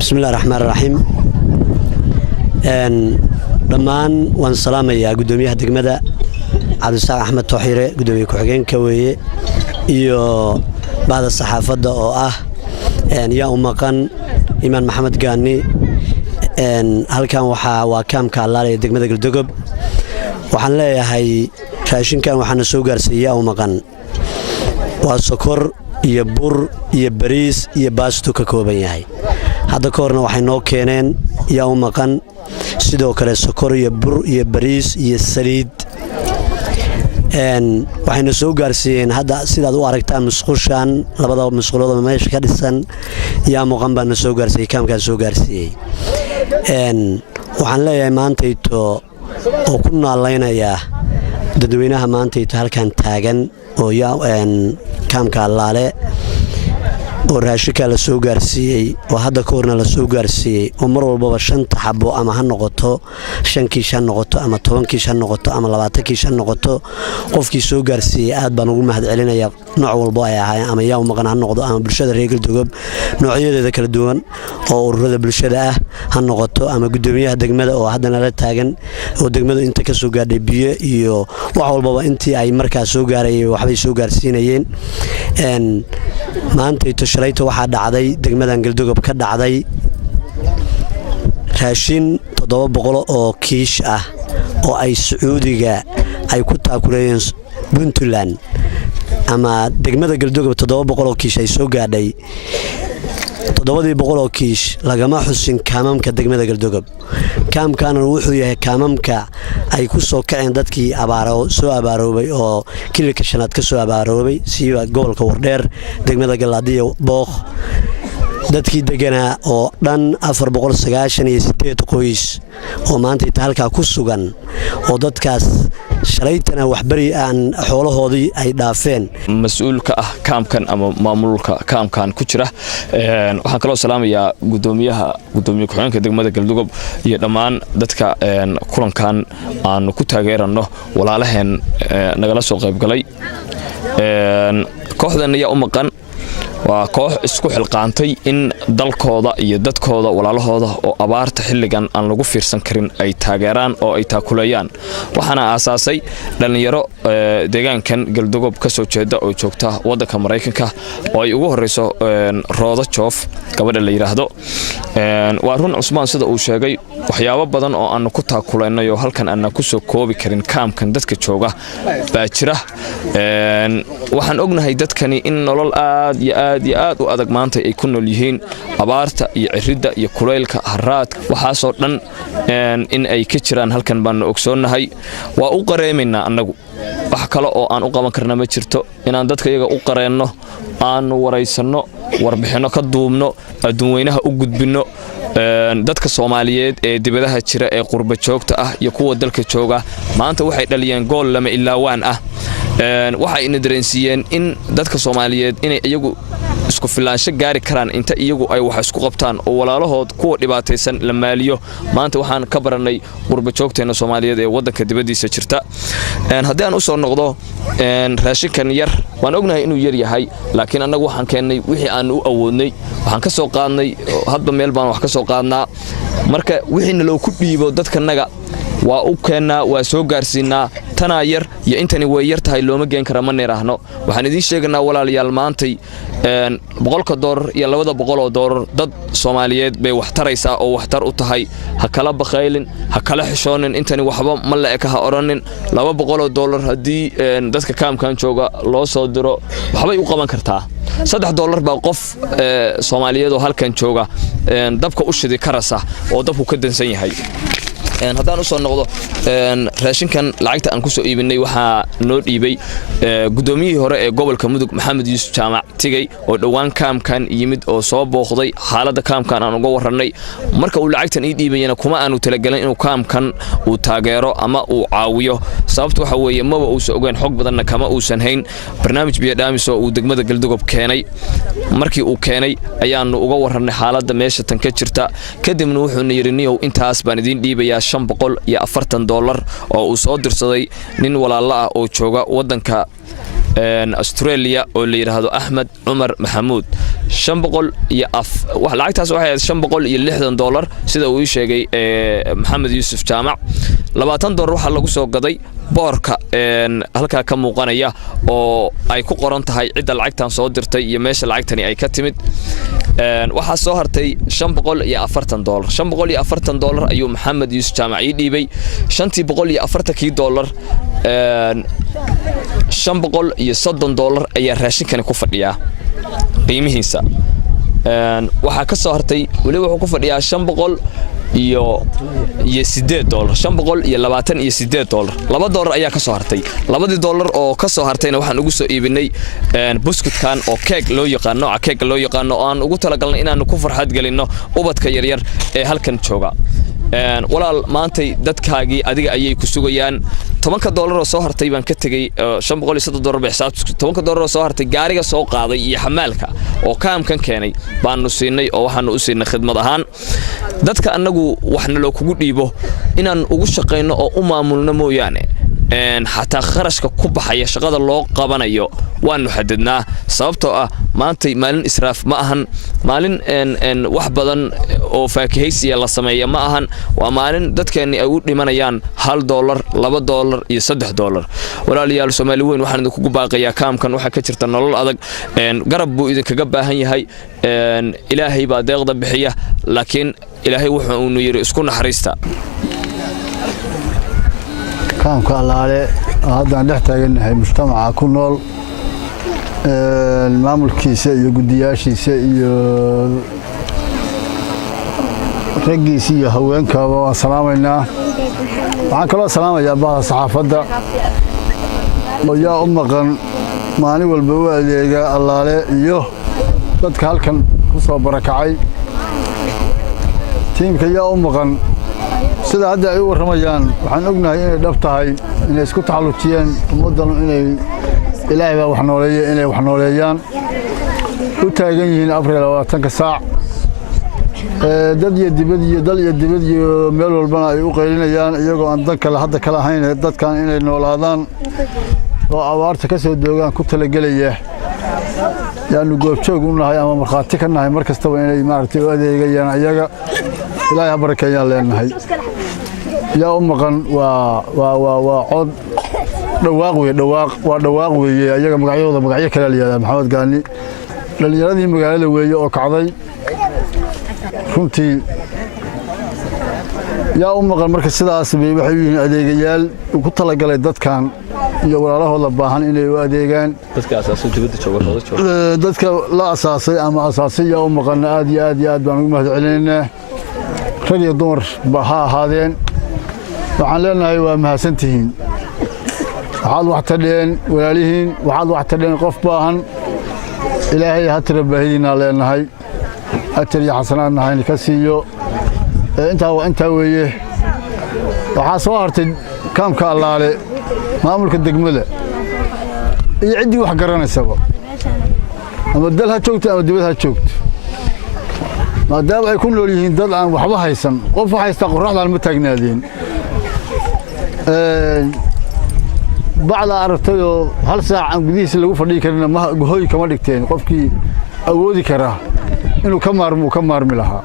بسم الله الرحمن الرحيم dhammaan waan salaamayaa gudoomiyaha degmada Cabdisaaq Axmed Tooxire gudoomiye ku-xigeenka weeye iyo baada saxaafadda oo ah yaa u maqan Imaan Maxamed Gaani halkan waa kaamka Allaale degmada Galdogob waxaan leeyahay raashinkan waxaana soo gaarsiiyay u maqan waa sokor iyo bur iyo bariis iyo baasto ka kooban yahay hadda koorna waxay noo keeneen yaa u maqan sidoo kale sokor iyo bur iyo bariis iyo saliid waxayna soo gaarsiiyeen hadda sidaad u aragtaan musqushan labada musqulood oo meesha ka dhisan yaa maqan baan soo gaarsiiyay kaamkaas soo gaarsiiyay waxaan leeyahay maantayto oo ku naalaynaya dadweynaha maantayto halkan taagan oo yaa kaamka Allaale oo raashika la soo gaarsiiyay oo hadda koorna la soo gaarsiiyay oo mar walba 5 xabo ama ha noqoto 5 kiish ha noqoto ama 10 kiish ha noqoto ama 20 kiish ha noqoto qofkii soo gaarsiiyay aad baan ugu mahadcelinaya nooc walba ay ahaayeen ama yaa u maqan ha noqdo ama bulshada reer Galdogob noocyadeeda kala duwan oo ururada bulshada ah ha noqoto ama gudoomiyaha degmada oo hadda la taagan oo degmadu inta ka soo gaadhay biyo iyo wax walba intii ay markaa soo gaarayeen waxbay soo gaarsiinayeen maanta shalayto waxa dhacday degmadan Galdogob ka dhacday raashin 700 oo kiish ah oo ay Sacuudiga ay ku taakuleeyeen Puntland ama degmada Galdogob 700 oo kiish ay soo gaadhay 700 oo kiish lagama xusin kaamamka degmada Galdogob kaamkan wuxuu yahay kaamamka ay ku soo kaceen dadkii soo abaaroobay oo kilka shanaad ka soo abaaroobay siiba gobolka Wardheer degmada Galaadiyo Booq dadkii deganaa oo dhan 498 qoys oo maanta halka ku sugan oo dadkaas shalaytana wax bari aan xoolahoodii ay dhaafeen mas'uulka ah kaamkan ama maamulka kaamkan ku jira waxaan kala salaamayaa gudoomiye ku-xigeenka degmada Galdogob iyo dhammaan dadka kulankan aan ku taageerano walaalaheen nagala soo qayb galay kooxdan ayaa u maqan waa koox isku xilqaantay in dalkooda iyo dadkooda walaalahooda oo abaarta xilligan aan lagu fiirsan karin ay taageeraan oo ay taakulayaan waxaana aasaasay dhalinyaro deegaankan Galdogob ka soo jeeda oo joogta wadanka Mareykanka oo ay ugu horeyso Rooda Joof gabadha la yiraahdo waa run Cusmaan sida uu sheegay waxyaabo badan oo aan ku taakulaynayo halkan aan ku soo koobi karin kaamkan dadka jooga baa jira waxaan ognahay dadkani in nolol aad u adag maanta ay ku nool yihiin abaarta iyo ciridda iyo kuleylka haraad waxa soo dhan in ay ka jiraan halkan baan ogsoonahay waa u qareemayna anagu wax kale oo aan u qaban karna ma jirto inaan dadka iyaga u qareeno aan wareysano warbixino ka duubno adduunweynaha u gudbino dadka Soomaaliyeed ee dibadaha jira ee qurba joogta ah iyo kuwa dalka jooga maanta waxay dhaliyeen gool lama ilaawaan ah waxay ina dareensiiyeen in dadka Soomaaliyeed inay iyagu isku filaansho gaari karaan inta iyagu ay wax isku qabtaan oo walaalahood kuwa dhibaataysan la maaliyo maanta waxaan ka baranay qurba joogteena Soomaaliyeed ee wadanka dibadiisa jirta haddii aan u soo noqdo raashinkan yar waan ognahay inuu yar yahay laakiin anagu waxaan keenay wixii aan u awoodnay waxaan ka soo qaadnay hadba meel baan wax ka soo qaadnaa marka wixii loo ku dhiibo dadkanaga waa u keenaa waa soo gaarsiinaa tana yar iyo intani way yar tahay looma geen kara ma neeraahno waxaan idin sheegnaa walaalayaal maantay $100 iyo $200 dad Soomaaliyeed bay wax taraysaa oo wax tar u tahay ha kala baqaylin ha kala xishoonin intani waxba ma la eka ha oranin $200 hadii dadka kaamkan jooga loo soo diro waxbay u qaban kartaa $3 baa qof Soomaaliyeed oo halkan jooga dabka u shidi karasa oo dabku ka dansan yahay haddaan u soo noqdo raashinkan lacagta aan ku soo iibinay waxa noo dhiibay gudoomiyihii hore ee gobolka Mudug Maxamed Yuusuf Jaamac Tigay oo dhawaan kaamkan yimid oo soo booqday xaaladda kaamkan aan uga waranay marka uu lacagtan ii dhiibayna kuma aanu talagalin inuu kaamkan uu taageero ama uu caawiyo sababtu waxa weeye maba uu soo ogaan xog badanna kama uusan hayn barnaamij biyadhaamiso uu degmada Galdogob keenay markii uu keenay ayaanu uga waranay xaaladda meesha tan ka jirta kadibna wuxuu yiriniyow intaas baan idin dhiibayaa $540 oo uu soo dirsaday nin walaalo ah oo jooga wadanka Australia oo la yiraahdo Ahmed Umar Maxamuud 500 iyo wax lacagtaas waxay $560 sida uu sheegay Maxamed Yuusuf Jaamac $20 waxa lagu soo gaday boorka halka ka muuqanaya oo ay ku qoran tahay cidda lacagtan soo dirtay iyo meesha lacagtani ay ka timid waxa soo hartay $540 ayuu Maxamed Yuusuf Jaamac ii dhiibay $540 $530 ayaa raashinkani ku fadhiyaa qiimihiisa waxa ka soo hartay wali wuxuu ku fadhiyaa $500 iyo $8 $528 $2 ayaa ka soo hartay $2 oo ka soo hartayna waxaan ugu soo iibinay buskutkan oo cake loo yaqaan nooca cake loo yaqaan oo aan ugu talagalnay inaan ku farxad galino ubadka yar yar ee halkan jooga walaal maantay dadkaagii adiga ayay ku sugayaan $10 oo soo hartay baan ka tagay $530 xisaab $10 oo soo hartay gaariga soo qaaday iyo xamaalka oo kaamkan keenay baanu siinay oo waxaanu u siinay khidmad ahaan dadka anagu waxna loo kugu dhiibo inaan ugu shaqeyno oo u maamulno mooyaane حتى خرجك كوبا حيا شغادة لو قابنايو وانو حددناه sababtoo ah maantay maalin israaf ma ahan maalin wax badan oo faakihaysiya la sameeyo ma ahan waa maalin dadkeeni ay u dhimanayaan $1 $2 iyo $3 walaalayaal Soomaali weyn waxaan idinku baaqayaa kaamkan waxa ka jirta nolol adag garab buu idinkaga baahan yahay ilaahay baa deeqda bixiya laakiin ilaahay wuxuu uu yiri isku naxariista kaamka Allaale hadaan dhex taaganahay mujtamaca ku nool maamulkiisa iyo gudiyaashiisa iyo ragiisa iyo haweenkaba waan salaameynaa waxaan kaloo salaamayaa baahda saxaafadda oo yaa u maqan maalin walba u adeega Allaale iyo dadka halkan ku soo barakacay tiimka yaa u maqan sida hadda ay u waramayaan waxaan ognahay inay dhab tahay inay isku taxalluujiyeen ummadan inay ilaahay baa wax nooleeyay inay wax nooleeyaan u taagan yihiin 24 saac dad iyo dibad iyo dal iyo dibad iyo meel walbana ay u qeylinayaan iyagoo aan dan kale hadda kala ahayn dadkan inay noolaadaan oo abaarta ka soo doogaan ku talagalaya yaanu goobjoog u nahay ama marxaati ka nahay markastaba inay maartay u adeegayaan iyaga ilaahay barakeeyaan leenahay yaa u maqan waa cod dhawaaq weeye iyaga magacyadooda magacyo kale leeyahay Maxamed Gaani dhalinyaradii magaalada weeye oo kacday runtii yaa u maqan marka sidaas bay waxay yihiin adeegayaal ku talagalay dadkan iyo walaalahooda baahan inay u adeegaan dadka la asaasay ama asaasay yaa u maqan aad iyo aad baan ugu mahadcelinaynaa rag iyo dumar ha ahaadeen waxaan leenahay waa mahadsantihiin waxaad wax tadheen walaalihiin waxaad wax tadheen qof baahan ilaahay ha tira baahidiina leenahay ajar iyo xasanaadna hayna ka siiyo intaa weeye waxaa soo hartay kaamka Allaale maamulka degmada iyo ciddii wax garanaysaba ama dal ha joogto ama dibad ha joogto maadaama ay ku nool yihiin dad aan waxba haysan qof haysta qorraxdan ma taagnaadeen bacda aragtayoo hal saac aan gudihiisa lagu fadhii karin ma hooy kama dhigteen qofkii awoodi kara inuu ka maarmi lahaa